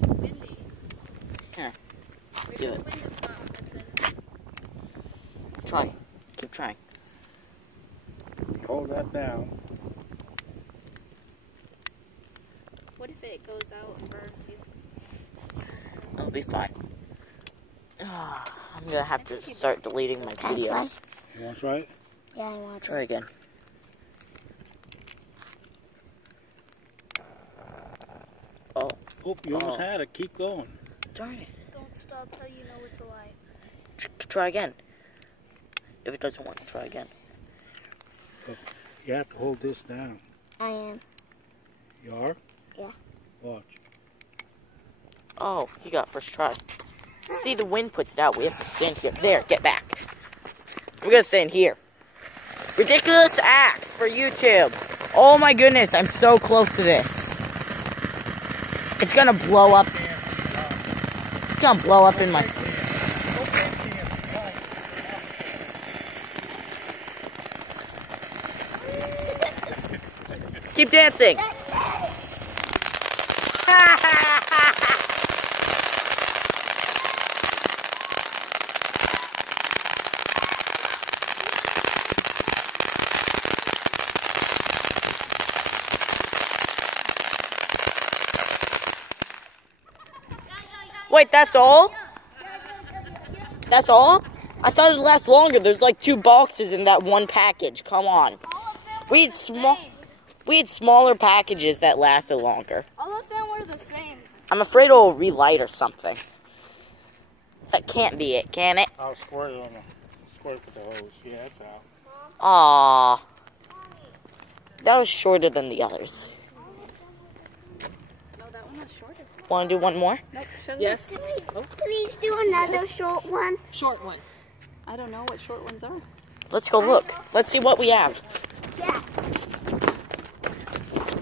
Windy. Here, Wait do for it. the wind to stop, and then Try. Keep trying. Hold that down. what if it goes out and burns you? It'll be fine. I'm gonna have to start deleting my videos. You want to try it? Yeah, I want to. Try again. Oh, Oh, you almost had it. Keep going. darn it. Don't stop till you know it's a lie. Try again. If it doesn't work, try again. You have to hold this down. I am. You are? Yeah. Watch. Oh, he got first try. See, the wind puts it out. We have to stand here. There, get back. We're gonna stand here. Ridiculous acts for YouTube. Oh my goodness, I'm so close to this. It's gonna blow up. It's gonna blow up in my... Keep dancing. Wait, that's all? That's all? I thought it'd last longer. There's like 2 boxes in that one package. Come on. We had smaller packages that lasted longer. All of them were the same. I'm afraid it'll relight or something. That can't be it, can it? I'll squirt it on the squirt with the hose. Yeah, it's out. Aww. That was shorter than the others. No, that one was shorter. Want to do one more? Nope, shut it Yes. Please do another short one. Short one. I don't know what short ones are. Let's go look. Let's see what we have. Yeah.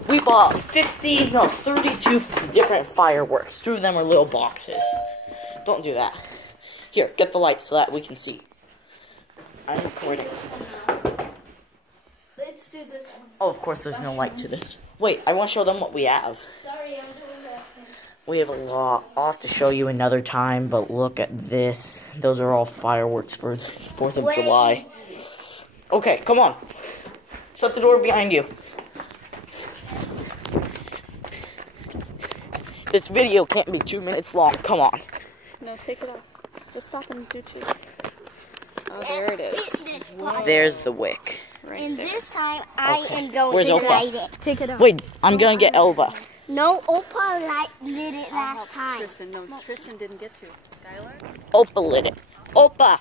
We bought 32 different fireworks. 2 of them are little boxes. Don't do that. Here, get the light so that we can see. I'm recording. Let's do this one. Oh, of course there's no light to this. Wait, I want to show them what we have. Sorry, I'm doing that. We have a lot. I'll have to show you another time, but look at this. Those are all fireworks for the 4th of July. Okay, come on. Shut the door behind you. This video can't be 2 minutes long. Come on. No, take it off. Just stop and do 2. Oh, there it is. There's the wick. Right And there. this time I Okay. am going Where's to Opa? light it. Take it off. Wait, I'm gonna get Elva. No, Opa lit it last time. Tristan, no, Tristan didn't get to. Skylar? Opa lit it. Opa!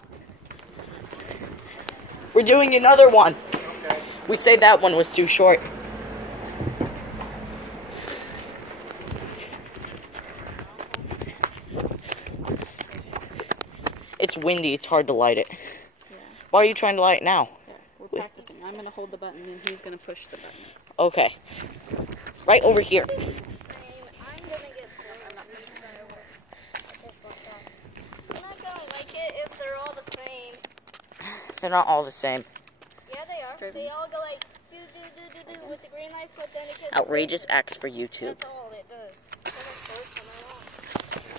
We're doing another one. We say that one was too short. It's windy, it's hard to light it. Yeah. Why are you trying to light it now? Yeah, we're practicing. I'm going to hold the button and he's going to push the button. Okay. Right over here. I'm gonna get I'm not gonna like it if they're all the same. They're not all the same. Yeah, they are. Driven. They all go like do with the green light, but then it gets Outrageous acts for YouTube. That's all it does.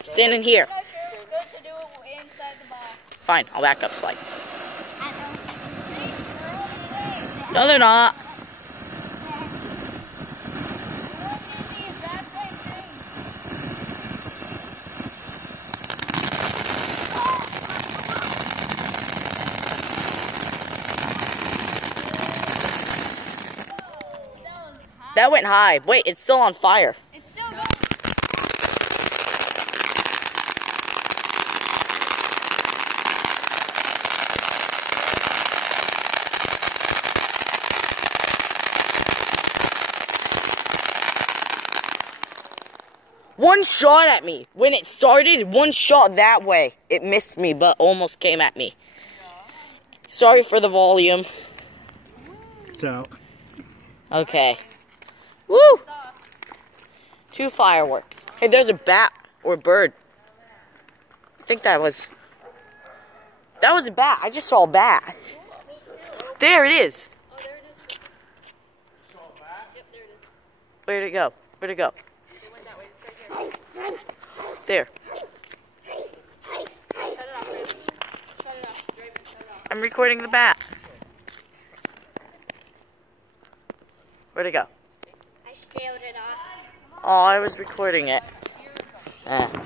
Stand in here. I'm not sure it's good to do it inside the box. Fine, I'll back up slide. No, they're not. That went high. Wait, it's still on fire. It's still going. One shot at me. When it started, one shot that way. It missed me, but almost came at me. Sorry for the volume. It's out. Okay. Woo! 2 fireworks. Hey, there's a bat or bird. I think that was a bat. I just saw a bat. There it is. Oh, there it is. Yep, there it is. Where'd it go? Where'd it go? It went that way. It's right here. there. Shut it off, Raven. Shut it off. Raven, shut it off. I'm recording the bat. Where'd it go? I scaled it off. Oh, I was recording it. Bye.